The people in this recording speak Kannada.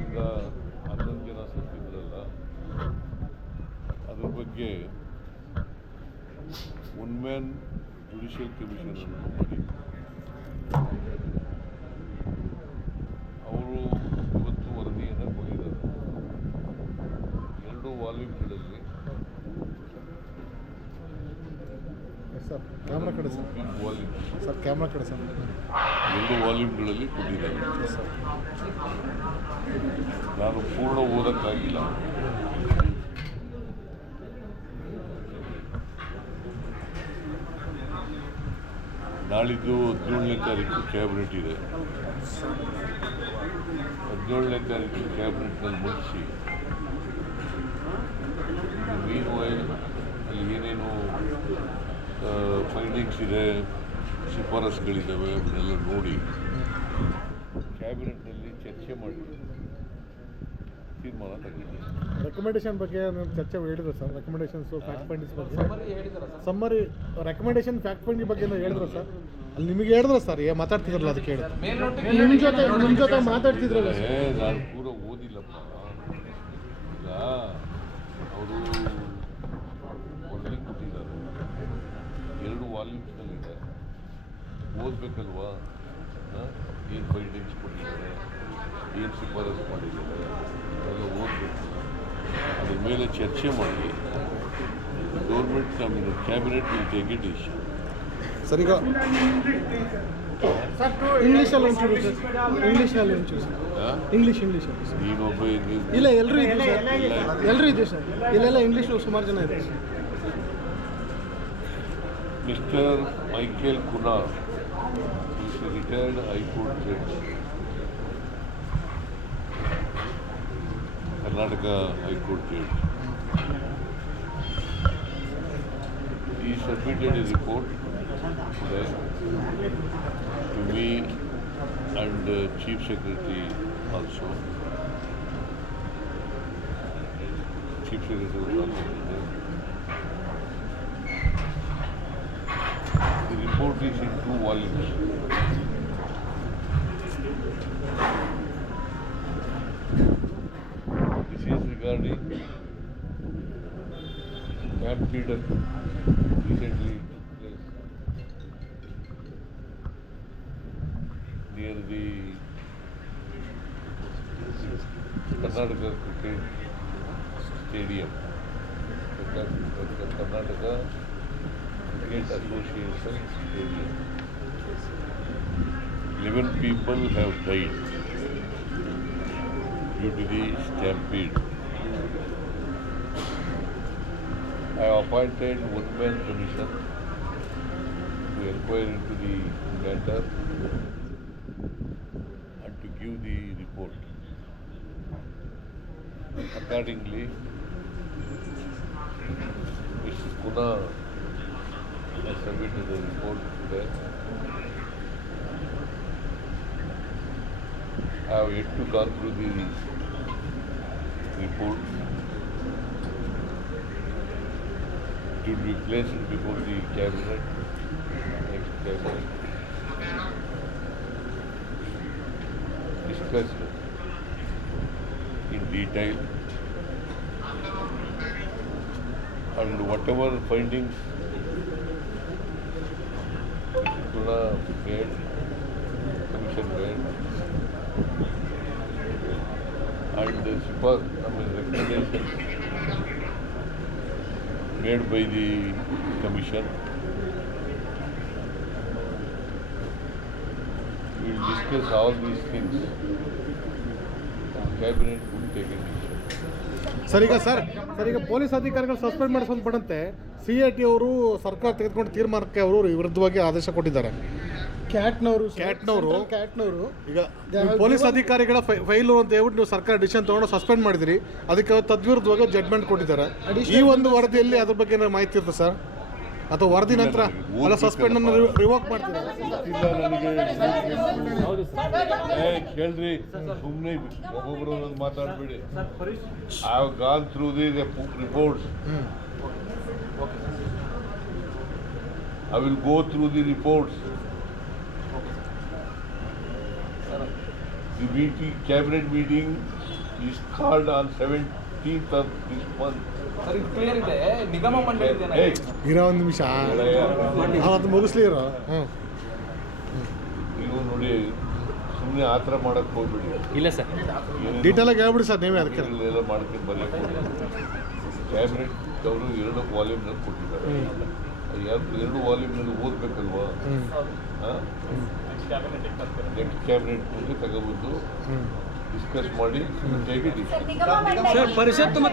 ಈಗ ಹನ್ನೊಂದು ಜನ ಸತ್ತಿದ್ರಲ್ಲ ಅದ್ರ ಬಗ್ಗೆ ಒನ್ ಮ್ಯಾನ್ ಜುಡಿಷಿಯಲ್ ಕಮಿಷನ್ ಅನ್ನು ಮಾಡಿ ಸರ್ ಕಡೆ ಸರ್ ಸರ್ ಕ್ಯಾಮ್ರಾ ಕಡೆ ಸರ್ ಎರಡು ವಾಲ್ಯೂಮ್ಗಳಲ್ಲಿ ಕೊಟ್ಟಿದ್ದಾರೆ ನಾನು ಪೂರ್ಣ ಓದಕ್ಕಾಗಿಲ್ಲ ನಾಳಿದ್ದು ಹದಿನೇಳನೇ ತಾರೀಕು ಕ್ಯಾಬಿನೆಟ್ ಇದೆ ಹದಿನೇಳನೇ ತಾರೀಕು ಕ್ಯಾಬಿನೆಟ್ನಲ್ಲಿ ಮುಗಿಸಿ ಮೀನ್ ಆಯಿಲ್ ಅಲ್ಲಿ ಏನೇನು ಫೈಂಡಿಂಗ್ಸ್ ಇದೆ ಶಿಫಾರಸ್ಗಳಿದ್ದಾವೆ ಅವನ್ನೆಲ್ಲ ನೋಡಿ ಕ್ಯಾಬಿನೆಟ್ನಲ್ಲಿ ಚರ್ಚೆ ಮಾಡಿ ತೀರ್ಮಾನ ತಗೊಂಡಿದೆ ರೆಕಮೆಂಡೇಶನ್ ಬಗ್ಗೆ ನಾನು ಚರ್ಚೆ ಹೇಳಿದ್ರು ಸರ್ ರೆಕಮೆಂಡೇಶನ್ಸು ಫ್ಯಾಕ್ಟ್ ಫೈಂಡಿಂಗ್ಸ್ ಬಗ್ಗೆ ಸಮ್ಮರಿ ರೆಕಮೆಂಡೇಶನ್ ಫ್ಯಾಕ್ಟ್ ಫೈಂಡಿಂಗ್ ಬಗ್ಗೆ ಹೇಳಿದ್ರು ಸರ್ ಅಲ್ಲಿ ನಿಮಗೆ ಹೇಳಿದ್ರು ಸರ್ ಏ ಮಾತಾಡ್ತಿದ್ರಲ್ಲ ಅದಕ್ಕೆ ಹೇಳಿದ್ರು ನಿಮ್ಮ ಜೊತೆ ನಿಮ್ಮ ಜೊತೆ ಮಾತಾಡ್ತಿದ್ರಲ್ಲ ನಾನು ಪೂರ ಓದಿಲ್ಲಪ್ಪ ಅವರು ವಾಲ್ಯೂಮ್ಸ್ನಲ್ಲಿದೆ ಓದಬೇಕಲ್ವಾ ಏನು ಫೈಂಡಿಂಗ್ಸ್ ಕೊಟ್ಟಿದ್ದಾರೆ ಏನು ಶಿಫಾರಸು ಮಾಡಿದ್ದಾರೆ ಅದೆಲ್ಲ ಓದಬೇಕು ಅದ್ರ ಮೇಲೆ ಚರ್ಚೆ ಮಾಡಿ ಗೌರ್ಮೆಂಟ್ ನಮ್ಮ cabinet will take it issue ಸರಿ ಇಂಗ್ಲೀಷಲ್ಲಿ ಇಂಗ್ಲೀಷ್ ಇಂಗ್ಲೀಷ್ ಇಲ್ಲ ಎಲ್ಲರೂ ಇದೆ ಸರ್ ಎಲ್ಲರೂ ಇದೆ ಸರ್ ಇಲ್ಲೆಲ್ಲ ಇಂಗ್ಲೀಷ್ ಸುಮಾರು ಜನ ಇದೆ sir Mr. Michael Kuna, is a retired High Court judge, Karnataka High Court judge. He submitted a report today to me and uh, Chief Secretary also. Chief Secretary was also transport it in two volumes. This is regarding camp freedom recently took place near the Karnataka cricket stadium. Karnataka Association Eleven people have died due to the stampede. I appointed man Commission to inquire into the matter and to give the report. Accordingly, Mr. Kuna I submitted the report today. I have yet to go through the report to be placed before the cabinet, next cabinet. Discussed in detail and whatever findings ಕೂಡ ಬೇಡ ಕಮಿಷನ್ ಬೇಡ ಆ್ಯಂಡ್ ಸೂಪರ್ ಆಮೇಲೆ recommendation made by the commission discuss all these things cabinet take it sir sir ಈಗ ಪೊಲೀಸ್ ಅಧಿಕಾರಿಗಳು ಸಸ್ಪೆಂಡ್ ಮಾಡಿಸೋದು ಪಡಂತೆ ಸಿ ಐ ಟಿ ಅವರು ಸರ್ಕಾರ ತೆಗೆದುಕೊಂಡು ತೀರ್ಮಾನಕ್ಕೆ ಅವರು ವಿರುದ್ಧವಾಗಿ ಆದೇಶ ಕೊಟ್ಟಿದ್ದಾರೆ ಕ್ಯಾಟ್ನವರು ಕ್ಯಾಟ್ನವರು ಕ್ಯಾಟ್ನವರು ಈಗ ಪೊಲೀಸ್ ಅಧಿಕಾರಿಗಳ ಫೈಲು ಅಂತ ಹೇಳ್ಬಿಟ್ಟು ನೀವು ಸರ್ಕಾರ ಡಿಸಿಷನ್ ತಗೊಂಡು ಸಸ್ಪೆಂಡ್ ಮಾಡಿದಿರಿ ಅದಕ್ಕೆ ತದ್ವಿರುದ್ಧವಾಗಿ ಜಡ್ಜ್ಮೆಂಟ್ ಕೊಟ್ಟಿದ್ದಾರೆ ಈ ಒಂದು ವರದಿಯಲ್ಲಿ ಅದ್ರ ಬಗ್ಗೆ ಮಾಹಿತಿ ಇರುತ್ತೆ ಸರ್ ಅಥವಾ ವರದಿ ನಂತರ ಅಲ್ಲ ಸಸ್ಪೆಂಡ್ ಅನ್ನು ರಿವೋಕ್ ಮಾಡ್ತೀರಾ ಗೊತ್ತಿಲ್ಲ ನನಗೆ ಏ ಕೇಳ್ರಿ ಸುಮ್ಮನೆ ಒಬ್ಬೊಬ್ಬರು ಒಂದೊಂದು ಮಾತಾಡಬೇಡಿ I have gone through the reports I will go through the reports the meeting cabinet meeting is called on 7th keep up this one ನಿಗಮ ಮಂಡಳಿ ಇರೋ ಒಂದು ನಿಮಿಷ ಅವತ್ತು ಮುಗಿಸ್ಲಿ ಇರೋ ಹ್ಞೂ ನೀವು ನೋಡಿ ಸುಮ್ಮನೆ ಆ ಥರ ಮಾಡೋಕ್ಕೆ ಹೋಗ್ಬಿಡಿ ಇಲ್ಲ ಸರ್ ಡೀಟೇಲಾಗಿ ಹೇಳ್ಬಿಡಿ ಸರ್ ನೀವೇ ಅದಕ್ಕೆ ಎಲ್ಲ ಮಾಡ್ಕೊಂಡು ಬರಲಿಕ್ಕೆ ಕ್ಯಾಬಿನೆಟ್ ಅವರು ಎರಡು ವಾಲ್ಯೂಮ್ನಲ್ಲಿ ಕೊಟ್ಟಿದ್ದಾರೆ ಎರಡು ವಾಲ್ಯೂಮ್ ವಾಲ್ಯೂಮ್ನಲ್ಲಿ ಓದಬೇಕಲ್ವಾ ನೆಕ್ಸ್ಟ್ ಕ್ಯಾಬಿನೆಟ್ ಮುಂದೆ ತಗೊಬಂದು परिषद तो मे